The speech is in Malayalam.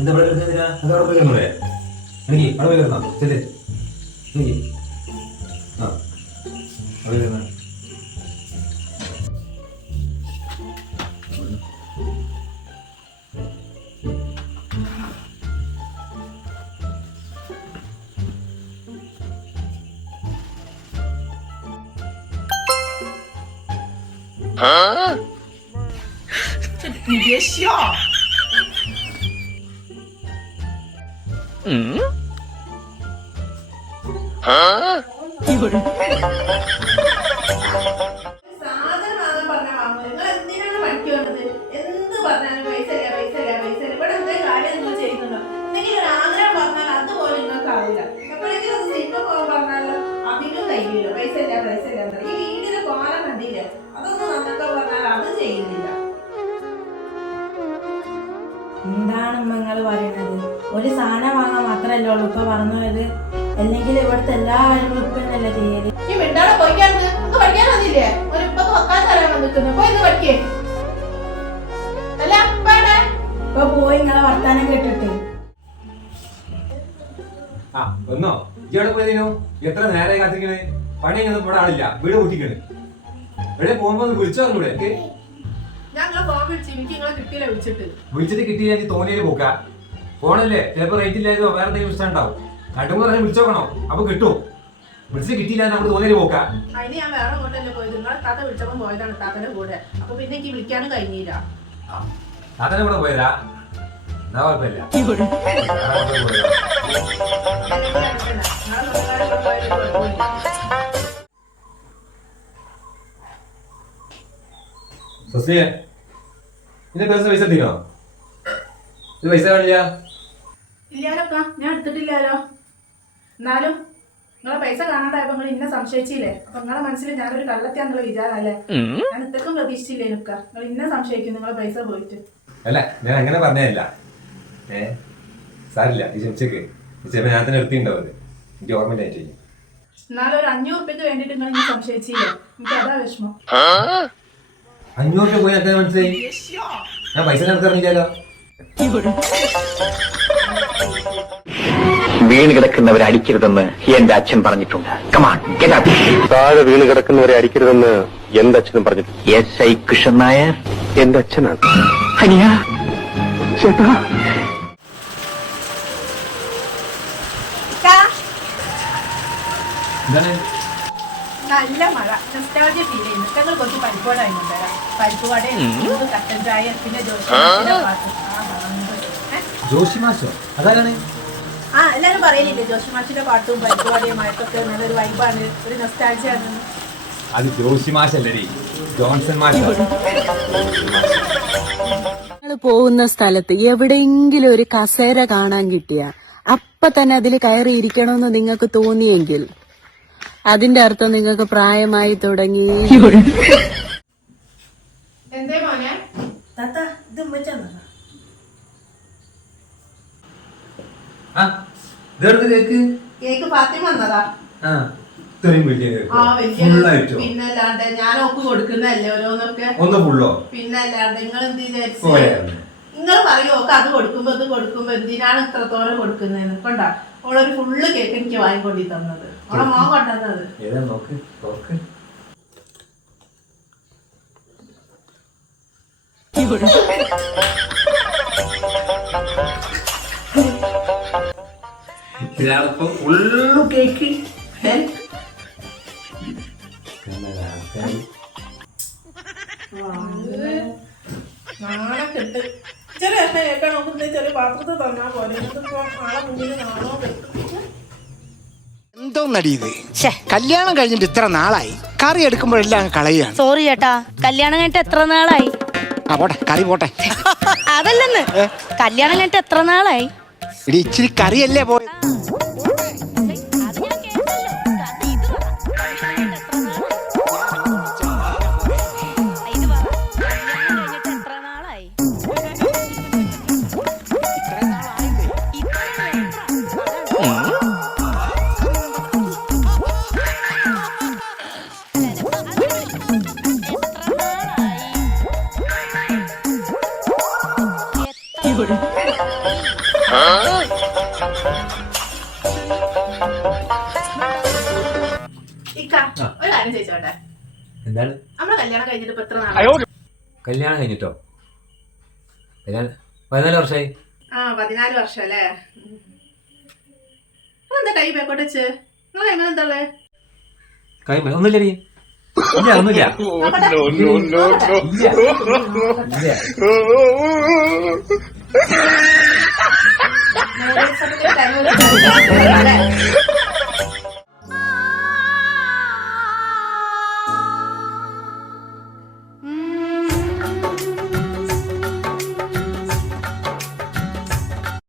എന്താ ഇവിടെ കിടക്കുന്നില്ല? എന്താ അവിടെ പോയി കിടന്നൂടെ? എനിക്ക് അവിടെ പോയി കിടന്നോ? ചെല്ല്. എനിക്ക് ആ അവിടെ കിടന്ന你别笑。有人。എന്താണ് നിങ്ങൾ പറയുന്നത്? ഒരു സാധനം വാങ്ങാൻ മാത്രമല്ലേ ഉള്ളൂ ഇപ്പൊ പറഞ്ഞത്? അല്ലെങ്കിൽ ഇവിടുത്തെ എല്ലാ കാര്യങ്ങളും ഇപ്പൊ തന്നെയല്ലേ ചെയ്യല്? ഇപ്പൊ പോയി നിങ്ങളെ വർത്താനം കേട്ടിട്ട് ഒന്നോ ഇജ്ജവിടെ പോയതിനു എത്ര നേരെ കാത്തിക്കണ്? പണിയൊന്നും ഇവിടെ ആളില്ല, വീട് കൂട്ടിക്കണ്. ഇവിടെ പോകുമ്പോ വിളിച്ചു പറഞ്ഞൂടെ? വിളിച്ചിട്ട് കിട്ടിയില്ല, തോന്നിയാല് പോക്ക ഫോണല്ലേ, ചിലപ്പോ റേറ്റ് ഇല്ലായതോ വേറെ എന്തെങ്കിലും ഇഷ്ടം ഉണ്ടാവും. രണ്ടു മൂന്ന് പ്രാവശ്യം വിളിച്ചോക്കണോ, അപ്പൊ കിട്ടും. വിളിച്ചിട്ട് കിട്ടിയില്ല നമുക്ക് തോന്നിയാല് പോക്ക. അതിന് ഞാൻ വേറെ കൊണ്ടല്ലേ പോയത്, നിങ്ങളെ താത്ത വിളിച്ചപ്പോ പോയതാണ് താത്തന്റെ കൂടെ. അപ്പൊ പിന്നെ എനിക്ക് വിളിക്കാനും കഴിഞ്ഞില്ല. താത്തനെ കൂടെ പോയതാ? എന്നാ കുഴപ്പമില്ല. സസ്യ നിന്റെ പൈസ എത്തിക്കോ? ഇത് പൈസ കാണില്ല. ഇല്ലാലോ, ഞാൻ എടുത്തിട്ടില്ലാലോ. എന്നാലും നിങ്ങളെ പൈസ കാണാണ്ടായപ്പോ നിങ്ങൾ ഇന്നെ സംശയിച്ചില്ലേ? അപ്പൊ നിങ്ങളെ മനസ്സിൽ ഞാനൊരു കള്ളത്തിയാന്നുള്ള വിചാരല്ലേ? ഞാൻ ഇത്രക്കും പ്രതീക്ഷിച്ചില്ലേ നിക്ക? നിങ്ങൾ ഇന്നെ സംശയിക്കും നിങ്ങളെ പൈസ പോയിട്ട്. അല്ല, ഞാൻ അങ്ങനെ പറഞ്ഞല്ല. സാരില്ല, ഈ ചെച്ചക്ക് ചിലപ്പോ ഞാൻ തന്നെ എടുത്തിട്ടുണ്ടാവും. എനിക്ക് ഓർമ്മയില്ലായിട്ട്. എന്നാലും ഒരു 500 ഉറുപ്പിക്ക് വേണ്ടിട്ട് നിങ്ങൾ ഇന്നെ സംശയിച്ചില്ലേ? എനിക്ക് അതാ വിഷമം. 500 രൂപ പോയി എത്ര മനസ്സിലായി? ഞാൻ പൈസ നടത്തിറങ്ങില്ലല്ലോ. വീണ് കിടക്കുന്നവരെ അടിക്കരുതെന്ന് എന്റെ അച്ഛൻ പറഞ്ഞിട്ടുണ്ട്. താഴെ വീണ് കിടക്കുന്നവരെ അടിക്കരുതെന്ന് എന്റെ അച്ഛനും പറഞ്ഞിട്ടുണ്ട്. SI കൃഷ്ണൻ നായർ എന്റെ അച്ഛനാണ്. അനിയ ചേട്ടാ, നല്ല മഴ, നൊസ്റ്റാൾജിയ ഫീൽ ചെയ്യുന്നു. ഞങ്ങൾ കുറച്ച് പരിപ്പ് വട തരാം. പരിപ്പ് വടയും കട്ടൻ ചായ, പിന്നെ ജോഷിമാഷോ അതാണ്? എല്ലാരും പറയലില്ലേ ജോഷിമാഷിന്റെ പാട്ടും പരിപ്പ് വടയും മഴക്കൊക്കെ നല്ലൊരു വൈബാണ്, ഒരു നൊസ്റ്റാൾജിയ ആണ്. അത് ജോഷിമാഷല്ലടി, ജോൺസൺ മാഷ്. പോകുന്ന സ്ഥലത്ത് എവിടെയെങ്കിലും ഒരു കസേര കാണാൻ കിട്ടിയ അപ്പൊ തന്നെ അതിൽ കയറി ഇരിക്കണമെന്ന് നിങ്ങൾക്ക് തോന്നിയെങ്കിൽ അതിന്റെ അർത്ഥം നിങ്ങൾക്ക് പ്രായമായി തുടങ്ങി. എന്തേ മോനെ? താത്ത ഇത് ഉമ്മച്ചാണ്. കേക്ക് ഫാത്തിമ വന്നതാ. പിന്നല്ലാണ്ട് ഞാൻ ഒക്കെ കൊടുക്കുന്നല്ലേ ഓരോന്നൊക്കെ. പിന്നല്ലാണ്ട് നിങ്ങൾ എന്ത് വിചാരിച്ചു? നിങ്ങൾ പറയൂ ഒക്കെ അത് കൊടുക്കുമ്പോ ഇത് കൊടുക്കുമ്പോ എന്തിനാണ് ഇത്രത്തോളം കൊടുക്കുന്നതെന്ന്. കൊണ്ടാ ഓളൊരു ഫുള്ള് കേക്ക് എനിക്ക് വാങ്ങിക്കൊണ്ടി തന്നത്, ഓളെ മോൻ കൊണ്ടുവന്നത്. കേക്ക് നാണക്കെട്ട്. ചെറിയ കഷ്ണം കേൾക്കാൻ നോക്കുന്നത് ചെറിയ പാത്രത്തിൽ തന്നാ പോലെ. നാളെ മുന്നിൽ നാണോ എന്തോന്നടി ഇത്? കല്യാണം കഴിഞ്ഞിട്ട് ഇത്ര നാളായി, കറി എടുക്കുമ്പോഴെല്ലാം കളയാണ്. സോറി ചേട്ടാ, കല്യാണം കഴിഞ്ഞിട്ട് എത്ര നാളായി? പോട്ടെ, കറി പോട്ടെ. അതല്ലെന്ന്, കല്യാണം കഴിഞ്ഞിട്ട് എത്ര നാളായി? ഇടി ഇച്ചിരി കറിയല്ലേ പോയത്. ഇവിടെ ഒരു കാര്യം ചോദിച്ചോട്ടെ, എന്താണ് നമ്മളെ കല്യാണം കഴിഞ്ഞിട്ട് ഇപ്പൊ എത്ര നാളായി? കല്യാണം കഴിഞ്ഞിട്ടോ? 14 വർഷമായി. 14 വർഷം അല്ലേ? എന്താ കൈ ബേക്കോട്ട് വെച്ച്? നിങ്ങൾ എങ്ങനെ എന്താ ഒന്നുമില്ല നീ ഇല്ല ഒന്നുമില്ല ഉള്ളത്?